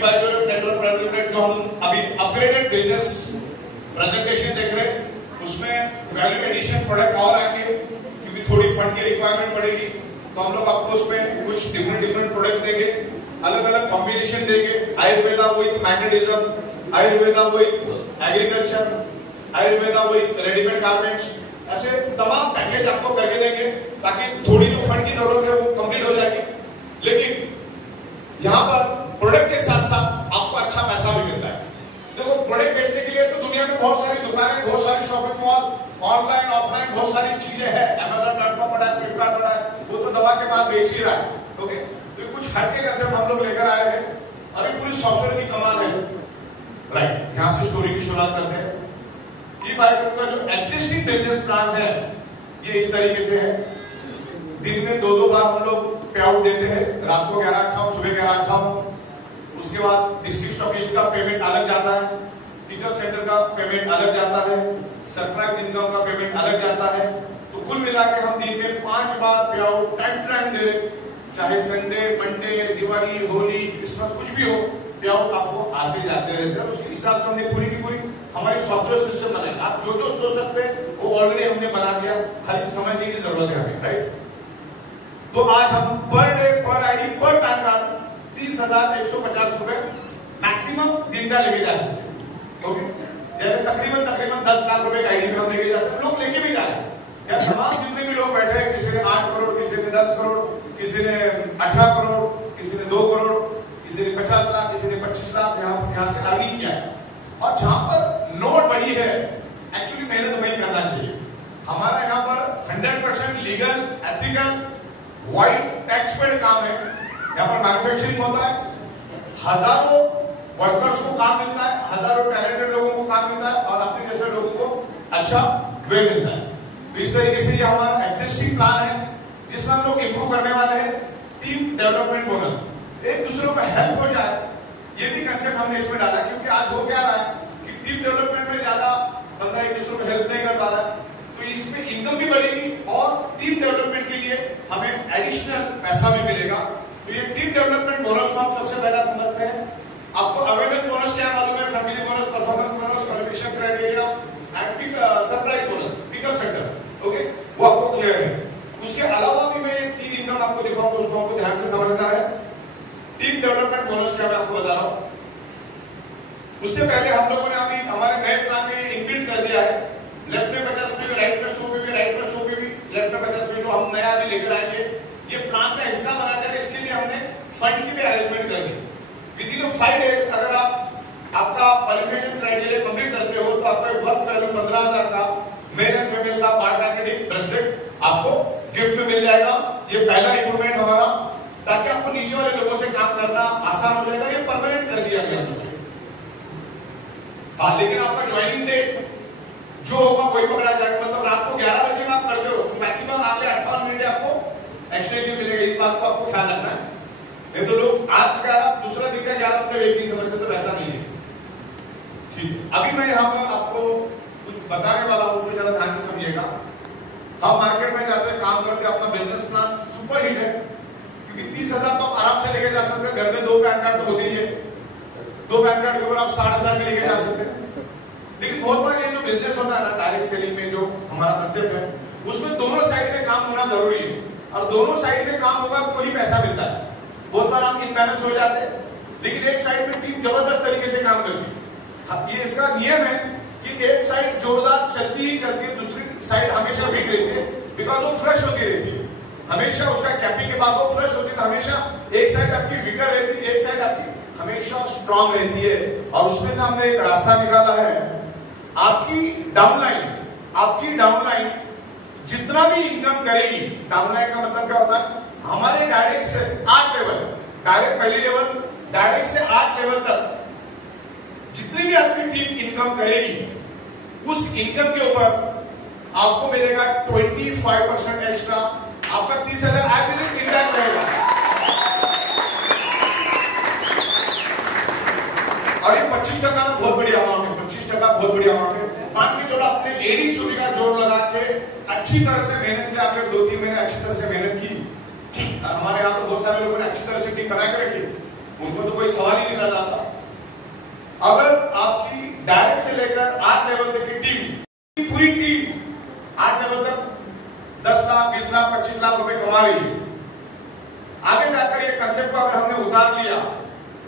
बायोडोरेट network private limited जो हम अभी अपग्रेडेड बिजनेस प्रेजेंटेशन देख रहे हैं, उसमें वैल्यू एडिशन प्रोडक्ट और आएंगे क्योंकि थोड़ी फंड की रिक्वायरमेंट पड़ेगी, तो हम लोग आपको उसमें कुछ डिफरेंट प्रोडक्ट्स देंगे, अलग अलग कॉम्बिनेशन देंगे, Ayurveda with magnetism, Ayurveda with agriculture, Ayurveda with readymade garments, ऐसे तमाम पैकेज आपको करके देंगे ताकि थोड़ी जो फंड की जरूरत है वो कंप्लीट हो जाएगी। लेकिन यहाँ पर प्रोडक्ट के साथ साथ आपको अच्छा पैसा भी मिलता है। देखो, प्रोडक्ट बेचने के लिए तो दुनिया में बहुत सारी दुकानें, बहुत सारी शॉपिंग मॉल, ऑनलाइन ऑफलाइन बहुत सारी चीजें हैं, Amazon.com पड़ा है, फ्लिपकार्ट पड़ा है, वो तो दवा के माल बेच ही रहा है। ओके, तो कुछ हटके कंसेप्ट हम लोग लेकर आए हैं और ये पूरी सॉफ्टवेयर की कमाल है। राइट, यहाँ से स्टोरी की शुरुआत करते हैं। ई बायोटेक का जो एक्सिस्टिंग बिजनेस प्लान है ये इस तरीके से है। दिन में 2-2 बार हम लोग पे आउट देते हैं, रात को 11:58, सुबह 11:58। उसके बाद डिस्ट्रिक्ट स्टॉकिस्ट का पेमेंट अलग जाता है, पिकअप सेंटर का पेमेंट अलग जाता है, सरप्राइज इनकम का पेमेंट अलग जाता है। तो कुल मिला के हम दिन में 5 बार पे आउट टाइम टाइम दे रहे, चाहे Sunday, Monday, Diwali, Holi, Christmas कुछ भी हो, पे आउट आपको आते जाते रहते हैं। उसके हिसाब से हमने पूरी की पूरी हमारी सॉफ्टवेयर सिस्टम बनाई। आप जो जो सोच सकते हैं वो ऑलरेडी हमने बना दिया, खाली समझने की जरूरत है हमें। राइट, तो आज हम पर डे, पर आईडी, पर पैन कार्ड 30,150 रुपए मैक्सिमम दिन का लेके जा सकते हैं। ओके, जैसे तकरीबन 10 लाख रुपए का आईडी में हम लेके जा सकते हैं, लोग लेके भी जा रहे हैं। या तमाम जितने भी लोग बैठे हैं, किसी ने 8 करोड़, किसी ने 10 करोड़, किसी ने 18 करोड़, किसी ने 2 करोड़, किसी ने 50 लाख, किसी ने 25 लाख यहाँ से अर्निंग किया है। और जहां पर नोट बड़ी है, एक्चुअली मेहनत वही करना चाहिए। हमारा यहाँ पर 100% legal, ethical, wide tax paid काम है। यहाँ पर मैन्युफैक्चरिंग होता है, हजारों वर्कर्स को काम मिलता है, हजारों टैलेंटेड लोगों को काम मिलता है और अपने जैसे लोगों को अच्छा वे मिलता है। तो इस तरीके से ये हमारा एक्सिस्टिंग प्लान है जिसमें हम लोग इंप्रूव करने वाले हैं। टीम डेवलपमेंट बोनस, एक दूसरे को हेल्प हो जाए, ये भी कंसेप्ट हमने इसमें डाला, क्योंकि आज हो क्या रहा है कि टीम डेवलपमेंट में ज्यादा बंदा एक दूसरे को हेल्प नहीं कर पा रहा है, तो इसमें इनकम भी बढ़ेगी और टीम डेवलपमेंट के लिए हमें एडिशनल पैसा भी मिलेगा। तो ये टीम डेवलपमेंट बोनस को हम सबसे पहला समझते हैं। आपको अवेयरनेस बोनस क्या मालूम है? Family bonus, performance bonus, qualification criteria and surprise bonus, pickup centre. Okay, वो आपको क्लियर है। उसके अलावा भी मैं 3 इनकम आपको दिखाऊंगा, उसको आपको ध्यान से समझना है। टीम डेवलपमेंट बोनस क्या मैं आपको बता रहा हूं। उससे पहले हम लोगों ने अभी हमारे नए प्लान में इनबिल्ट कर दिया है, लेफ्ट में 50 पे भी, राइट में 100 पे भी, राइट में 100 पे भी, लेफ्ट में 50 पे, जो हम नया अभी लेकर आएंगे। ये प्लान का हिस्सा बना देंगे, इसके लिए हमने फंड की भी अरेंजमेंट कर दी। विदिन 5 डेज अगर आपका क्वालिफिकेशन क्राइटेरिया कंप्लीट करते हो तो आपका वर्क वैल्यू 15,000 का मेल एंड फीमेल का पार्ट पैकेटिंग ब्रेसलेट आपको गिफ्ट में मिल जाएगा। ये पहला इंप्रूवमेंट हमारा, ताकि आपको नीचे वाले लोगों से काम करना आसान हो जाएगा। ये परमानेंट कर दिया गया हमने। हाँ, लेकिन आपका ज्वाइनिंग डेट जो होगा वही पकड़ा जाएगा। मतलब रात को 11 बजे में आप करते हो तो मैक्सिमम आगे 58 मिनट आपको एक्सटेंशन मिलेगा। इस बात को आपको ख्याल रखना है, नहीं तो लोग आज का दूसरा दिन का 11 बजे एक दिन समझते, तो ऐसा नहीं है। ठीक है, अभी मैं यहाँ पर आपको कुछ बताने वाला हूँ, उसको जरा ध्यान से समझिएगा। हम मार्केट में जाते हैं, काम करते हैं, अपना बिजनेस प्लान सुपर हिट है, क्योंकि 30,000 तो आराम से लेके जा सकते हैं। घर में 2 पैन कार्ड तो होती ही है, 2 पैन कार्ड के ऊपर आप 60,000 में लेके जा सकते हैं। लेकिन बहुत बार ये जो बिजनेस होता है ना, डायरेक्ट सेलिंग में जो हमारा कंसेप्ट है, उसमें दोनों साइड में काम होना जरूरी है। और दोनों साइड में काम होगा तो ही पैसा मिलता है। बहुत बार हम इनबैलेंस हो जाते हैं, लेकिन एक साइड में टीम जबरदस्त तरीके से काम करती है। ये इसका नियम है कि एक साइड जोरदार चलती ही चलती है, दूसरी साइड हमेशा वीक रहती है, बिकॉज वो फ्रेश होती रहती है। हमेशा उसका कैपिंग के बाद वो फ्रेश होती है, तो हमेशा एक साइड आपकी वीकर रहती है, एक साइड आपकी हमेशा स्ट्रांग रहती है। और उसमें से हमने एक रास्ता निकाला है, आपकी डाउनलाइन जितना भी इनकम करेगी, डाउनलाइन का मतलब क्या होता है, हमारे डायरेक्ट से 8 लेवल, डायरेक्ट पहली लेवल, डायरेक्ट से 8 लेवल तक जितनी भी आपकी टीम इनकम करेगी, उस इनकम के ऊपर आपको मिलेगा 25% एक्स्ट्रा। आपका 30,000 आज इंटैक्ट रहेगा। और ये 25% बहुत बड़ी अमाउंट है, 25% बहुत बड़ी अमाउंट है। मान के चलो आपने एडी चोरी का जोड़ लगा के अच्छी तरह से मेहनत की, आपने 2-3 महीने अच्छी तरह से मेहनत की। हमारे यहाँ तो बहुत सारे लोगों ने अच्छी तरह से टीम बना के रखी, उनको तो कोई सवाल ही नहीं पैदा था। अगर आपकी डायरेक्ट से लेकर 8 लेवल तक की टीम, पूरी टीम 8 लेवल तक 10 लाख 20 लाख 25 लाख रुपए कमा रही है, आगे जाकर ये कंसेप्ट को अगर हमने उतार लिया,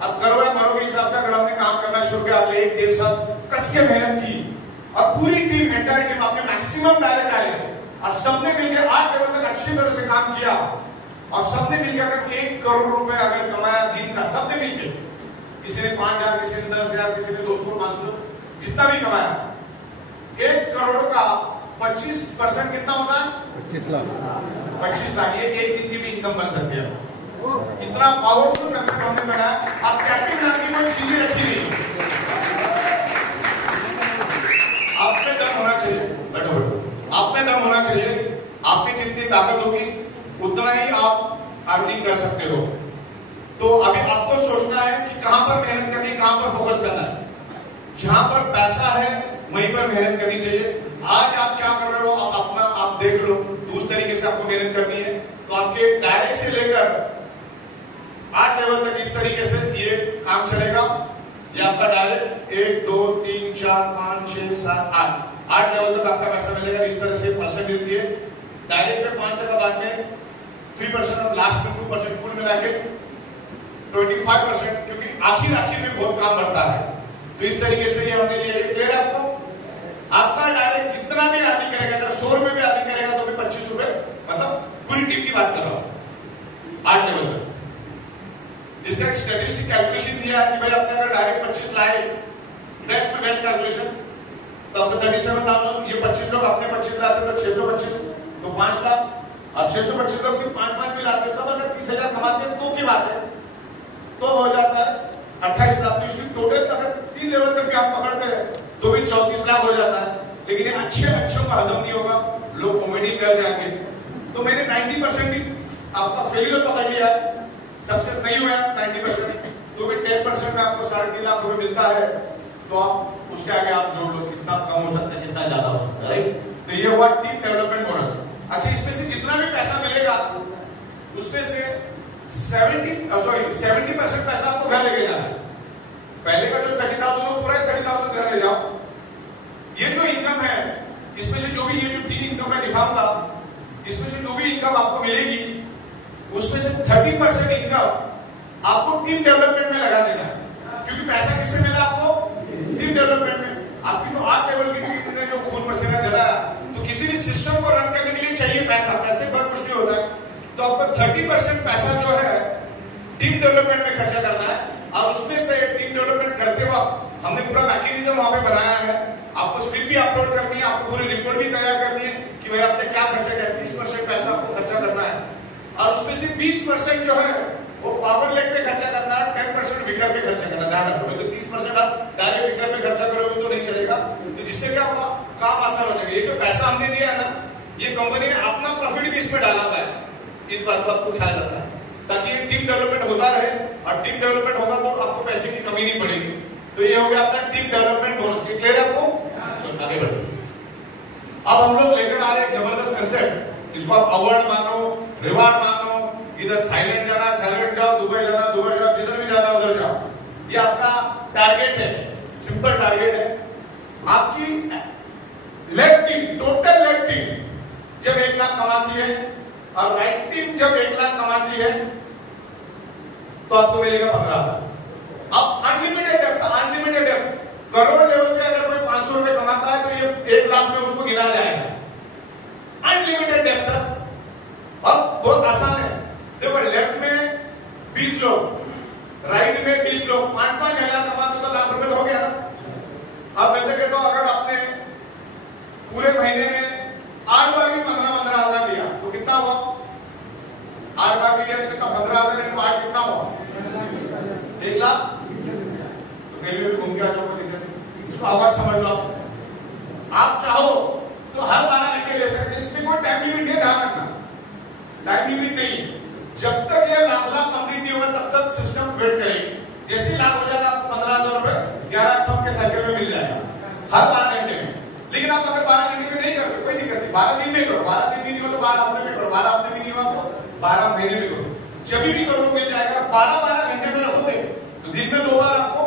अब करो या मरो के हिसाब से अगर हमने काम करना शुरू किया, 1-1.5 साल कस के मेहनत की और पूरी टीम एंटायर टीम अपने मैक्सिमम डायरेक्ट आए और सबने मिलकर 8 लेवल तक अच्छी तरह से काम किया और सबने मिलकर अगर 1 करोड़ रुपए अगर कमाया दिन का, सबने मिलकर, किसी ने 5,000, किसी ने 10,000, किसी ने 200-500, जितना भी कमाया, 1 करोड़ का 25% कितना होता है? 25 लाख। 25 लाख। ये एक दिन की भी इनकम बन सकती है। इतना पावरफुल कंसेप्ट हमने बनाया। अब कैपिटल नाम की कोई चीजें रखी नहीं, आप में दम होना चाहिए। बैठो बैठो, आप में दम होना चाहिए। आप में जितनी ताकत होगी उतना ही आप अर्निंग कर सकते हो। तो अभी आपको सोचना है कि कहां पर मेहनत करनी है, कहां पर फोकस करना है। जहां पर पैसा है वहीं पर मेहनत करनी चाहिए। आज आप क्या कर रहे हो, आप देख लो, तो उस तरीके से आपको मेहनत करनी है। तो आपके डायरेक्ट से लेकर 8 लेवल तक इस तरीके से ये काम चलेगा। ये आपका डायरेक्ट 1 2 3 4 5 6 7 8 लेवल तक आपका पैसा मिलेगा। इस तरह से परसेंटेज दिए, डायरेक्ट में 5%, बाद में 3% और लास्ट में 2%, कुल मिला के 25%, क्योंकि आखिर में बहुत काम बढ़ता है। तो इस तरीके से ये हमने लिया। क्लियर है आपको? आपका डायरेक्ट जितना भी अर्निंग करेगा, अगर 100 रुपए भी अर्निंग करेगा तो भी 25 रुपए, मतलब पूरी टीम की बात कर रहा हूं 8 लेवल तक। इसका एक स्टैटिस्टिक कैलकुलेशन दिया है कि भाई आपने अगर डायरेक्ट 25 लाए, नेक्स्ट में बेस्ट कैलकुलेशन, तो आपको 37,000, ये 25 लोग अपने 25 लाते तो 625, तो 5 लाख। अब 625 लोग सिर्फ 5-5 भी लाते, सब अगर 30,000 कमाते हैं तो की बात है, तो हो जाता है 28 लाख। तो इसकी टोटल अगर 3 लेवल तक भी आप पकड़ते हैं तो भी 34 लाख हो जाता है। लेकिन ये अच्छों का हजम नहीं होगा, लोग कॉमेडी कर जाएंगे। तो मैंने 90% ही आपका फेलियर पकड़ लिया है, सक्सेस नहीं हुआ 90%, तो भी 10% में आपको 3.5 लाख रुपए मिलता है। तो आप उसके आगे आप जोड़ लो, कितना कम हो सकता है, कितना ज्यादा हो सकता है, राइट? तो ये हुआ टीम डेवलपमेंट बोनस। अच्छा, इसमें से जितना भी पैसा मिलेगा उसमें से 70% पैसा आपको घर लेके जाना है। पहले का जो 30,000 हो, पूरा 30,000 घर ले जाओ। ये जो इनकम है, इसमें से जो भी ये जो 3 इनकम मैं दिखाऊंगा, इसमें से जो भी इनकम आपको मिलेगी उसमें से 30% इनकम आपको टीम डेवलपमेंट में लगा देना है। क्योंकि पैसा किससे मिला आपको? टीम डेवलपमेंट में। आपकी जो 8 लेवल की टीम ने जो खून पसीना जलाया, तो किसी भी सिस्टम को रन करने के लिए चाहिए पैसा, पैसे पर कुछ नहीं होता है। तो आपको 30% पैसा जो है टीम डेवलपमेंट में खर्चा करना है। और उसमें से टीम डेवलपमेंट करते वक्त हमने पूरा मैकेनिज्म वहां पे बनाया है। आपको स्क्रिप्ट भी अपलोड करनी है, आपको पूरी रिपोर्ट भी तैयार करनी है कि भाई आपने क्या खर्चा किया। 30% पैसा आपको खर्चा करना है और उसमें से 20% जो है वो पावर लेग पे खर्चा करना है, 10% विकर पे खर्चा करना। ध्यान रखो, तो 30% आप डायरेक्ट विकर पे खर्चा करोगे तो नहीं चलेगा। तो जिससे क्या होगा, काम आसान हो जाएगा। ये जो पैसा हमने दिया है ना, ये कंपनी ने अपना प्रॉफिट भी इसमें डाला हुआ है। इस बात को आपको ख्याल रखना है ताकि ये टीम डेवलपमेंट होता रहे, और टीम डेवलपमेंट होगा तो आपको पैसे की कमी नहीं पड़ेगी। तो ये हो गया आपका टीम डेवलपमेंट बोनस। क्लियर है आपको? आगे बढ़ो। अब हम लोग लेकर आ रहे हैं जबरदस्त कंसेप्ट, इसको आप अवार्ड मानो, रिवार्ड मानो। इधर थाईलैंड जाना, थाईलैंड जाओ, दुबई जाना, दुबई जाओ, जिधर भी जाना उधर जाओ। ये आपका टारगेट है, सिंपल टारगेट है। आपकी left team, total left team जब 1 लाख कमाती है और राइट टीम जब 1 लाख कमाती है तो आपको मिलेगा 15,000। अब अनलिमिटेड है, अनलिमिटेड है। करोड़ लेवल पे अगर कोई 500 रुपए कमाता है तो ये 1 लाख में उसको गिना जाएगा। अनलिमिटेड डेप्थ तक। अब बहुत आसान है, देखो लेफ्ट में 20 लोग, राइट में 20 लोग, 5-5 हजार कमाते तो लाख रुपए तो हो गया ना। अब मैं तो कहता हूं अगर आपने पूरे महीने में 8 बार भी 15-15 हजार लिया तो कितना हुआ? 8 बार भी लिया तो कितना? 15,000 × 8 कितना हुआ? 1 लाख। तो रेलवे में घूम के आ जाओ, कोई दिक्कत नहीं। इसको आवाज समझ लो। आप चाहो तो हर 12 घंटे ले सकते, इसमें कोई टाइम लिमिट नहीं, ध्यान रखना। टाइम लिमिट नहीं, जब तक ये लाख कंप्लीट नहीं होगा तब तक सिस्टम वेट करेगी। जैसे लाख हो जाएगा आपको 15,000 रुपए 11 अक्टूबर के साइकिल में मिल जाएगा हर 12 घंटे में। लेकिन आप अगर 12 घंटे में नहीं करते कोई दिक्कत नहीं, 12 दिन में करो। 12 दिन भी नहीं हो तो 12 हफ्ते में करो, 12 हफ्ते में नहीं हुआ तो 12 महीने में करो। जब भी करो तो मिल जाएगा। 12-12 घंटे में रखोगे दिन में 2 बार आपको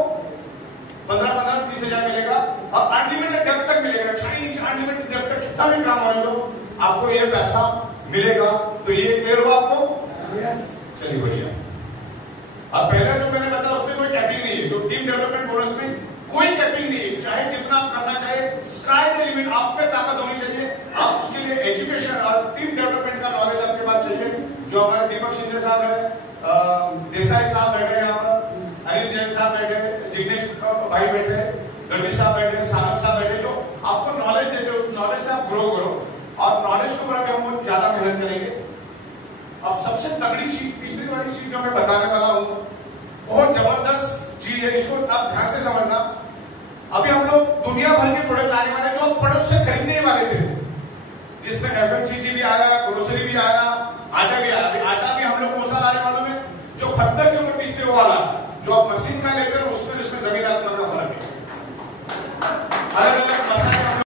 15-15-30 हजार मिलेगा और अनलिमिटेड डेप्थ तक मिलेगा। चाइनीज अनलिमिटेड डेप्थ तक कितना भी काम होने दो आपको ये पैसा मिलेगा। तो ये क्लियर हुआ आपको? चलिए बढ़िया। अब पहले जो मैंने बताया उसमें कोई कैपिंग नहीं है, जो टीम डेवलपमेंट बोनस में कोई कैपिंग नहीं है, चाहे जितना आप करना चाहे, स्काई द लिमिट। आप में ताकत होनी चाहिए, आप उसके लिए एजुकेशन और टीम डेवलपमेंट का नॉलेज आपके पास चाहिए। जो हमारे दीपक शिंदे साहब है, देसाई साहब बैठे हैं यहाँ पर, अनिल जैन साहब बैठे, जिग्नेश भाई बैठे, रमेश साहब बैठे, सानव साहब बैठे, जो आपको नॉलेज देते हैं, उस नॉलेज से आप ग्रो करो और नॉलेज के ऊपर हम ज्यादा मेहनत करेंगे। अब सबसे तगड़ी चीज, तीसरी वाली चीज जो मैं बताने वाला हूं, बहुत जबरदस्त चीज है, इसको आप ध्यान से समझना। अभी हम लोग दुनिया भर के प्रोडक्ट लाने वाले, जो आप पड़ोस से खरीदने वाले थे, जिसमें FMCG भी आया, ग्रोसरी भी आया, आटा भी आया। अभी आटा भी हम लोग कौन सा लाने वालों में, जो पत्थर के ऊपर पीसते वो वाला, जो आप मशीन में लेकर उसमें जमीन आसमान का फर्क है। अलग अलग